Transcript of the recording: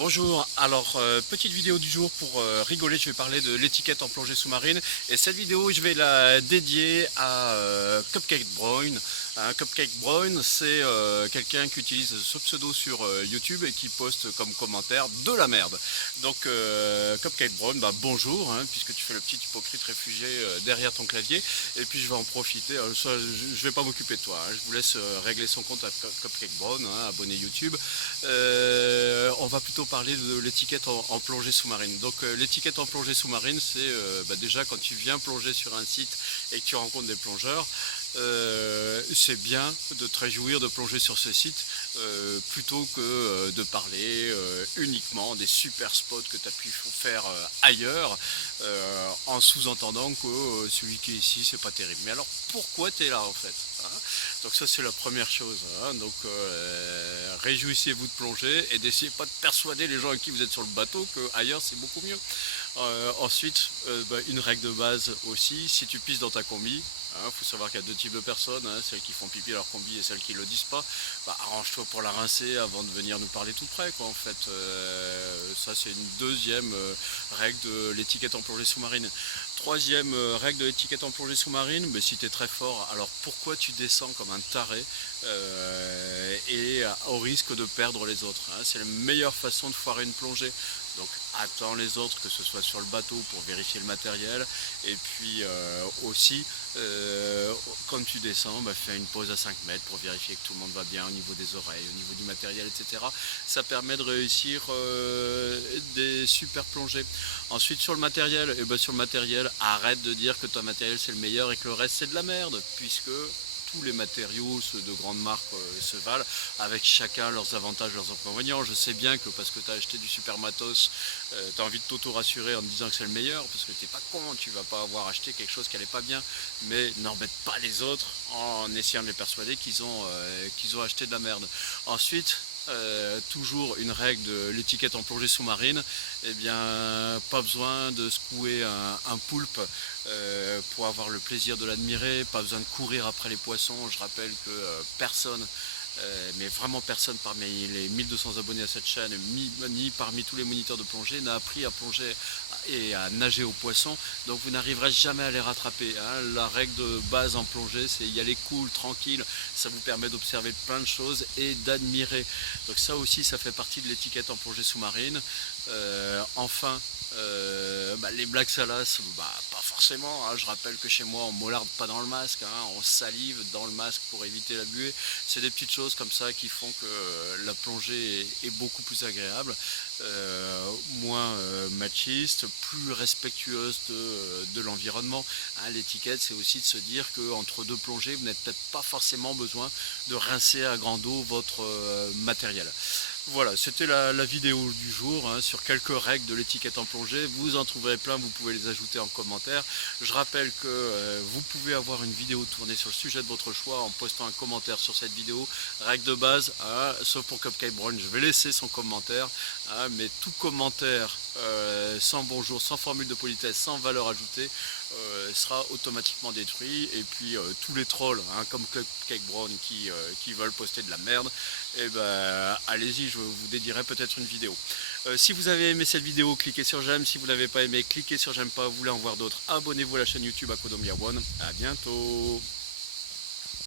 Bonjour, alors petite vidéo du jour pour rigoler, je vais parler de l'étiquette en plongée sous-marine et cette vidéo je vais la dédier à Cupcake Brown. Cupcake Brown c'est quelqu'un qui utilise ce pseudo sur YouTube et qui poste comme commentaire de la merde. Donc Cupcake Brown, bonjour, puisque tu fais le petit hypocrite réfugié derrière ton clavier et puis je vais en profiter, ça, je vais pas m'occuper de toi, je vous laisse régler son compte à Cupcake Brown, abonné YouTube. On va plutôt parler de l'étiquette en plongée sous-marine. Donc l'étiquette en plongée sous-marine, c'est déjà quand tu viens plonger sur un site et que tu rencontres des plongeurs, c'est bien de te réjouir de plonger sur ce site plutôt que de parler uniquement des super spots que tu as pu faire ailleurs en sous-entendant que celui qui est ici c'est pas terrible. Mais alors pourquoi tu es là en fait, Donc ça c'est la première chose, Donc réjouissez-vous de plonger et n'essayez pas de persuader les gens avec qui vous êtes sur le bateau que ailleurs c'est beaucoup mieux. Ensuite, une règle de base aussi, si tu pisses dans ta combi, faut savoir qu'il y a deux types de personnes, celles qui font pipi à leur combi et celles qui ne le disent pas. Arrange-toi pour la rincer avant de venir nous parler tout près, quoi, en fait. Ça c'est une deuxième règle de l'étiquette en plongée sous-marine. Troisième règle de l'étiquette en plongée sous-marine, mais si tu es très fort, alors pourquoi tu descends comme un taré et au risque de perdre les autres, C'est la meilleure façon de foirer une plongée. Donc attends les autres, que ce soit sur le bateau pour vérifier le matériel, et puis aussi quand tu descends, fais une pause à 5 mètres pour vérifier que tout le monde va bien au niveau des oreilles, au niveau du matériel, etc. Ça permet de réussir des super plongées. Ensuite sur le matériel, arrête de dire que ton matériel c'est le meilleur et que le reste c'est de la merde, puisque tous les matériaux, ceux de grandes marques, se valent, avec chacun leurs avantages, leurs inconvénients. Je sais bien que parce que tu as acheté du super matos, tu as envie de t'auto-rassurer en te disant que c'est le meilleur, parce que tu n'es pas con, tu vas pas avoir acheté quelque chose qui n'allait pas bien, mais n'embête pas les autres en essayant de les persuader qu'ils ont acheté de la merde. Ensuite, toujours une règle de l'étiquette en plongée sous-marine, pas besoin de secouer un poulpe pour avoir le plaisir de l'admirer, pas besoin de courir après les poissons. Je rappelle que personne, mais vraiment personne parmi les 1200 abonnés à cette chaîne, ni parmi tous les moniteurs de plongée, n'a appris à plonger et à nager aux poissons, donc vous n'arriverez jamais à les rattraper. La règle de base en plongée, c'est y aller cool, tranquille, ça vous permet d'observer plein de choses et d'admirer. Donc ça aussi, ça fait partie de l'étiquette en plongée sous-marine. Enfin, les blagues salaces, pas forcément, je rappelle que chez moi on mollarde pas dans le masque, on salive dans le masque pour éviter la buée. C'est des petites choses comme ça qui font que la plongée est beaucoup plus agréable, moins machiste, plus respectueuse de l'environnement. L'étiquette, c'est aussi de se dire qu'entre deux plongées, vous n'avez peut-être pas forcément besoin de rincer à grande eau votre matériel. Voilà, c'était la vidéo du jour sur quelques règles de l'étiquette en plongée. Vous en trouverez plein, vous pouvez les ajouter en commentaire. Je rappelle que vous pouvez avoir une vidéo tournée sur le sujet de votre choix en postant un commentaire sur cette vidéo. Règle de base, sauf pour Cupcake Brown, je vais laisser son commentaire, mais tout commentaire sans bonjour, sans formule de politesse, sans valeur ajoutée, sera automatiquement détruit. Et puis tous les trolls comme Cupcake Brown qui veulent poster de la merde, allez-y, je vous dédierai peut-être une vidéo. Si vous avez aimé cette vidéo, cliquez sur j'aime. Si vous n'avez pas aimé, cliquez sur j'aime pas. Vous voulez en voir d'autres, abonnez-vous à la chaîne YouTube Aquadomia One. À bientôt.